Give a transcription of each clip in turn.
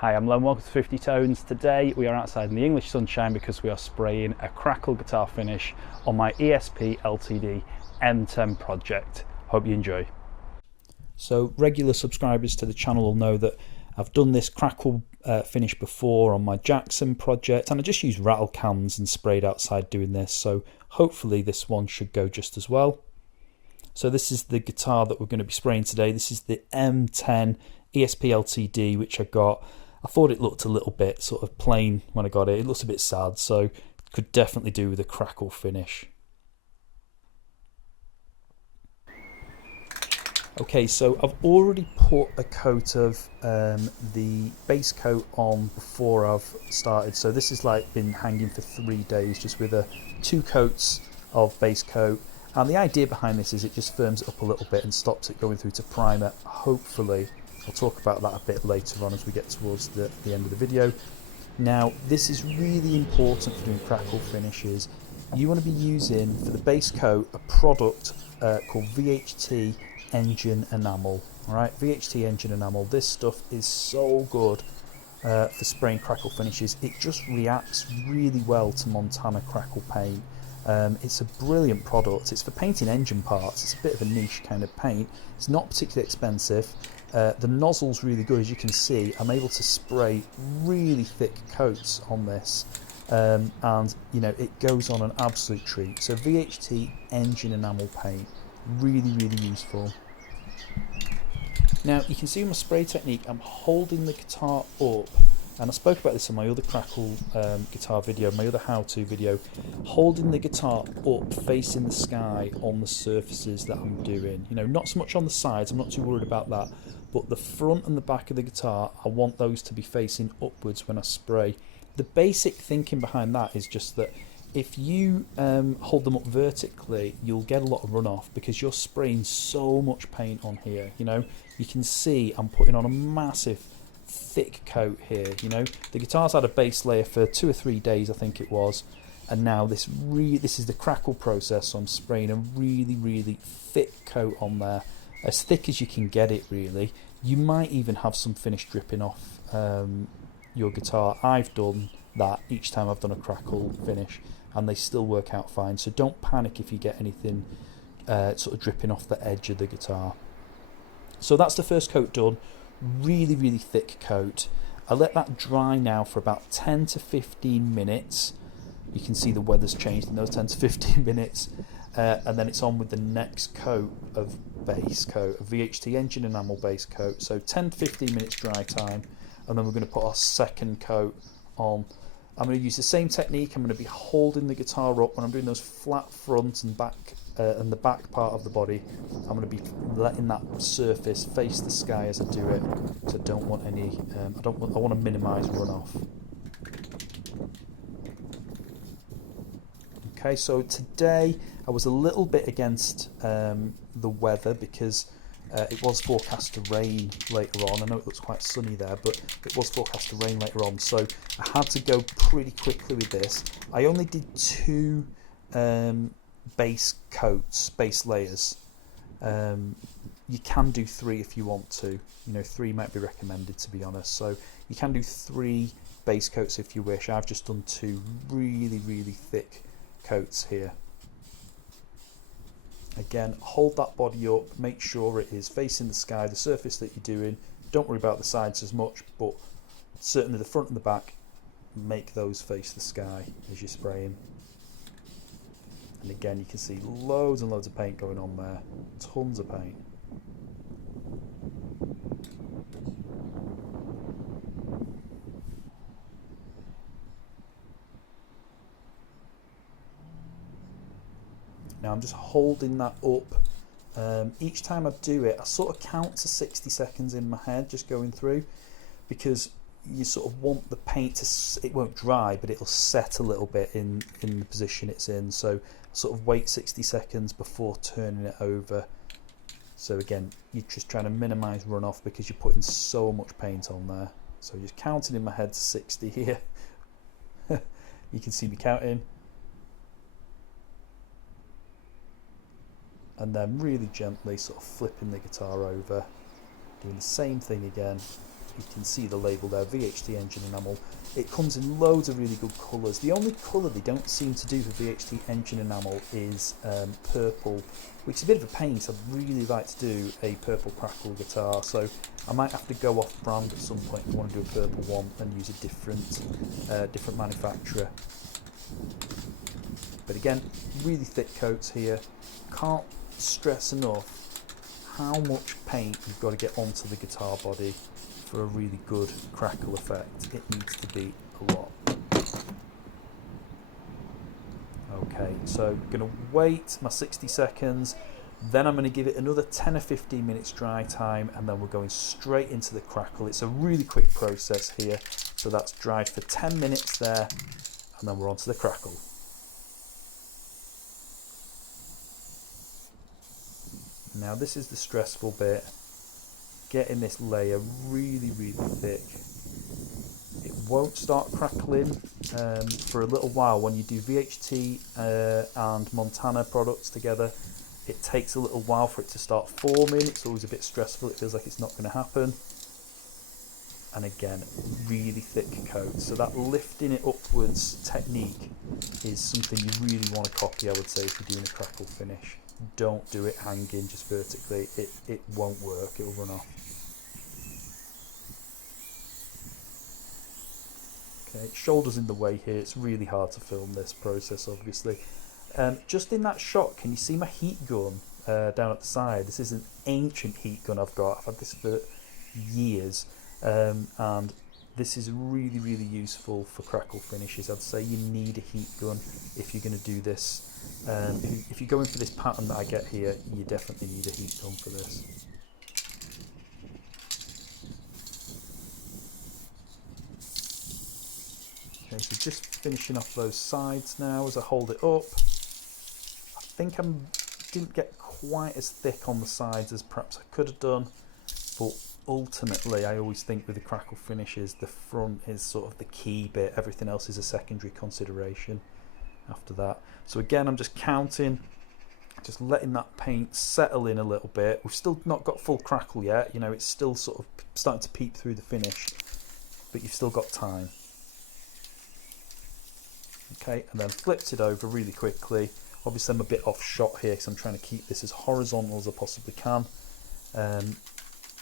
Hi, I'm Len, welcome to 50 Tones. Today we are outside in the English sunshine because we are spraying a Crackle guitar finish on my ESP LTD M-10 project. Hope you enjoy. So regular subscribers to the channel will know that I've done this Crackle finish before on my Jackson project, and I just used rattle cans and sprayed outside doing this, so hopefully this one should go just as well. So this is the guitar that we're going to be spraying today. This is the M10 ESP LTD, which I got. I thought it looked a little bit sort of plain when I got it. It looks a bit sad, so could definitely do with a Crackle finish. Okay, so I've already put a coat of the base coat on before I've started. So this is like been hanging for 3 days just with 2 coats of base coat. And the idea behind this is it just firms it up a little bit and stops it going through to primer, hopefully. I'll talk about that a bit later on as we get towards the end of the video. Now, this is really important for doing Crackle finishes. You want to be using, for the base coat, a product called VHT Engine Enamel. Alright, VHT Engine Enamel. This stuff is so good for spraying Crackle finishes. It just reacts really well to Montana Crackle paint. It's a brilliant product. It's for painting engine parts. It's a bit of a niche kind of paint. It's not particularly expensive. The nozzle's really good, as you can see. I'm able to spray really thick coats on this, and you know, it goes on an absolute treat. So VHT Engine Enamel paint, really useful. Now you can see with my spray technique, I'm holding the guitar up, and I spoke about this in my other Crackle guitar video, my other how-to video, holding the guitar up facing the sky on the surfaces that I'm doing. You know, not so much on the sides, I'm not too worried about that, but the front and the back of the guitar, I want those to be facing upwards when I spray. The basic thinking behind that is just that if you hold them up vertically, you'll get a lot of runoff because you're spraying so much paint on here. You know, you can see I'm putting on a massive thick coat here. You know, the guitar's had a base layer for 2 or 3 days, I think it was, and now this is the Crackle process, so I'm spraying a really thick coat on there, as thick as you can get it really. You might even have some finish dripping off your guitar. I've done that each time I've done a Crackle finish and they still work out fine, so don't panic if you get anything sort of dripping off the edge of the guitar. So that's the first coat done. Really thick coat. I let that dry now for about 10 to 15 minutes. You can see the weather's changed in those 10 to 15 minutes, and then it's on with the next coat of base coat, a VHT Engine Enamel base coat. So 10 to 15 minutes dry time, and then we're going to put our second coat on. I'm going to use the same technique. I'm going to be holding the guitar up when I'm doing those flat front and back and the back part of the body. I'm going to be letting that surface face the sky as I do it, because I don't want any. I want to minimise runoff. Okay, so today I was a little bit against the weather because it was forecast to rain later on. I know it looks quite sunny there, but it was forecast to rain later on, so I had to go pretty quickly with this. I only did 2 base coats, base layers. You can do 3 if you want to. You know, 3 might be recommended, to be honest. So you can do 3 base coats if you wish. I've just done 2 really thick coats here. Again, hold that body up, make sure it is facing the sky, the surface that you're doing. Don't worry about the sides as much, but certainly the front and the back, make those face the sky as you're spraying. And again, you can see loads and loads of paint going on there, tons of paint. Now I'm just holding that up. Each time I do it, I sort of count to 60 seconds in my head, just going through, because you sort of want the paint to, it won't dry, but it'll set a little bit in the position it's in. So sort of wait 60 seconds before turning it over. So again, you're just trying to minimise runoff because you're putting so much paint on there. So just counting in my head to 60 here. You can see me counting. And then really gently sort of flipping the guitar over, doing the same thing again. you can see the label there, VHT engine enamel. It comes in loads of really good colours. The only colour they don't seem to do for VHT engine enamel is purple, which is a bit of a pain, so I'd really like to do a purple Crackle guitar, so I might have to go off brand at some point if I want to do a purple one and use a different manufacturer. But again, really thick coats here. Can't stress enough how much paint you've got to get onto the guitar body for a really good crackle effect. It needs to be a lot. Okay, so I'm going to wait my 60 seconds, then I'm going to give it another 10 or 15 minutes dry time, and then we're going straight into the crackle. It's a really quick process here, so that's dried for 10 minutes there, and then we're on to the crackle. Now this is the stressful bit, getting this layer really, really thick. It won't start crackling for a little while. When you do VHT and Montana products together, it takes a little while for it to start forming. It's always a bit stressful, it feels like it's not going to happen. And again, really thick coat. So that lifting it upwards technique is something you really want to copy, I would say, if you're doing a crackle finish. Don't do it hanging just vertically, it won't work, it'll run off. Okay, shoulders in the way here, it's really hard to film this process obviously. Just in that shot, can you see my heat gun down at the side? This is an ancient heat gun I've got, I've had this for years, and this is really, really useful for crackle finishes. I'd say you need a heat gun if you're going to do this. If you're going for this pattern that I get here, you definitely need a heat gun for this. Okay, so just finishing off those sides now as I hold it up. I think I didn't get quite as thick on the sides as perhaps I could have done, but ultimately I always think with the crackle finishes, the front is sort of the key bit, everything else is a secondary consideration after that. So again, I'm just counting, just letting that paint settle in a little bit. We've still not got full crackle yet, you know, it's still sort of starting to peep through the finish, but you've still got time. Okay, and then flipped it over really quickly. Obviously I'm a bit off shot here because I'm trying to keep this as horizontal as I possibly can.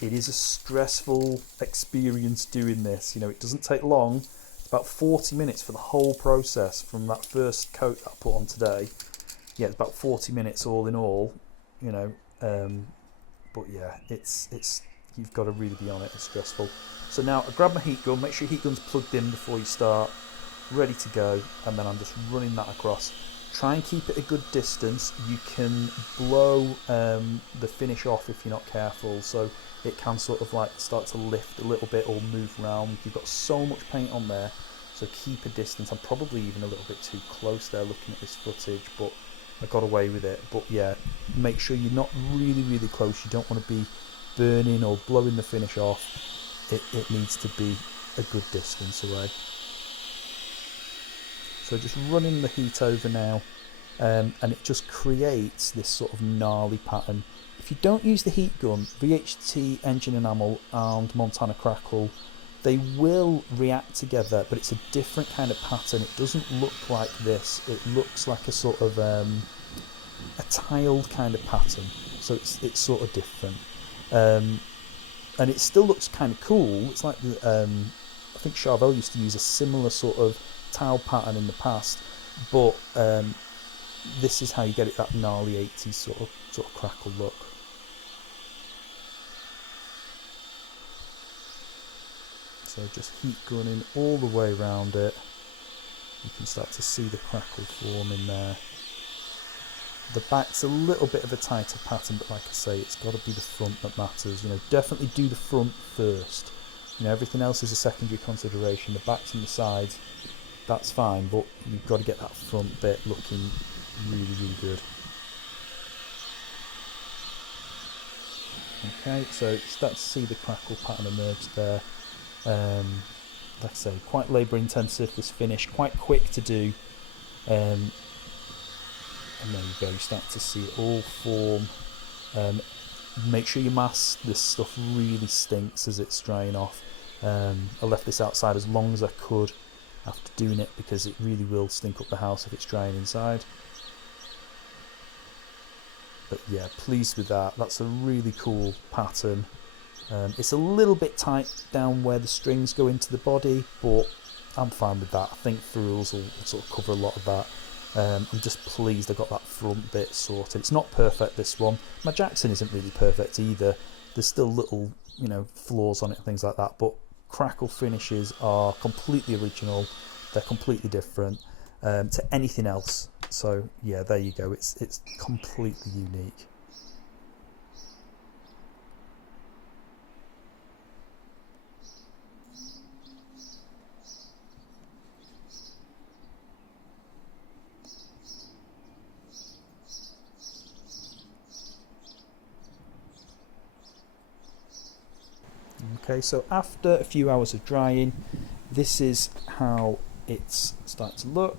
It is a stressful experience doing this, you know, it doesn't take long. It's about 40 minutes for the whole process from that first coat that I put on today. Yeah, it's about 40 minutes all in all, you know, but yeah, it's you've got to really be on it, it's stressful. So now I grab my heat gun, make sure your heat gun's plugged in before you start, ready to go, and then I'm just running that across. Try and keep it a good distance. You can blow the finish off if you're not careful, so it can sort of like start to lift a little bit or move around. You've got so much paint on there, so keep a distance. I'm probably even a little bit too close there looking at this footage, but I got away with it. But yeah, make sure you're not really, really close. You don't want to be burning or blowing the finish off. It needs to be a good distance away. So just running the heat over now, and it just creates this sort of gnarly pattern. If you don't use the heat gun, VHT engine enamel and Montana Crackle, they will react together, but it's a different kind of pattern. It doesn't look like this. It looks like a sort of a tiled kind of pattern. So it's sort of different, and it still looks kind of cool. It's like I think Charvel used to use a similar sort of tile pattern in the past, but this is how you get it, that gnarly 80s sort of crackle look. So just heat gunning all the way around it. You can start to see the crackle forming there. The back's a little bit of a tighter pattern, but like I say, it's got to be the front that matters. You know, definitely do the front first. You know, everything else is a secondary consideration. The backs and the sides, that's fine, but you've got to get that front bit looking really, really good. Okay, so you start to see the crackle pattern emerge there. Like I say, quite labour intensive, this finish, quite quick to do, and there you go, you start to see it all form. Make sure you mask, this stuff really stinks as it's drying off. I left this outside as long as I could after doing it, because it really will stink up the house if it's drying inside. But yeah, pleased with that. That's a really cool pattern. It's a little bit tight down where the strings go into the body, but I'm fine with that. I think frills will sort of cover a lot of that. I'm just pleased I got that front bit sorted. It's not perfect, this one. My Jackson isn't really perfect either. There's still little, you know, flaws on it and things like that, but Crackle finishes are completely original. They're completely different to anything else. So yeah, there you go. It's completely unique. Okay, so after a few hours of drying, this is how it's starting to look.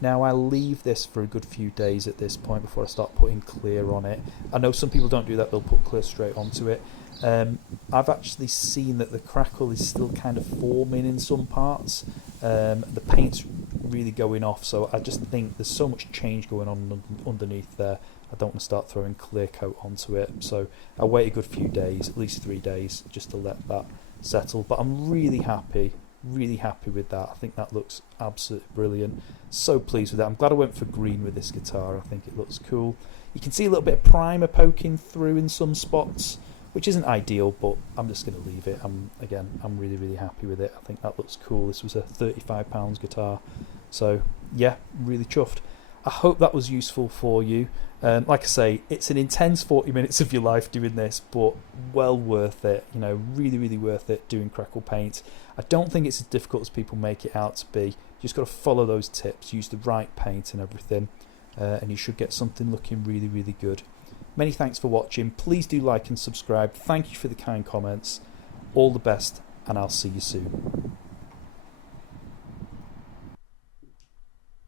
Now I leave this for a good few days at this point before I start putting clear on it. I know some people don't do that, they'll put clear straight onto it. I've actually seen that the Crackle is still kind of forming in some parts. The paint's really going off, so I just think there's so much change going on underneath there. I don't want to start throwing clear coat onto it, so I wait a good few days, at least 3 days, just to let that settle. But I'm really happy with that. I think that looks absolutely brilliant. So pleased with that. I'm glad I went for green with this guitar. I think it looks cool. You can see a little bit of primer poking through in some spots, which isn't ideal, but I'm just going to leave it. I'm really happy with it. I think that looks cool. This was a £35 guitar, so yeah, really chuffed. I hope that was useful for you. Like I say, it's an intense 40 minutes of your life doing this, but well worth it. You know, really worth it doing Crackle paint. I don't think it's as difficult as people make it out to be. You just got to follow those tips, use the right paint and everything, and you should get something looking really good. Many thanks for watching. Please do like and subscribe. Thank you for the kind comments. All the best, and I'll see you soon.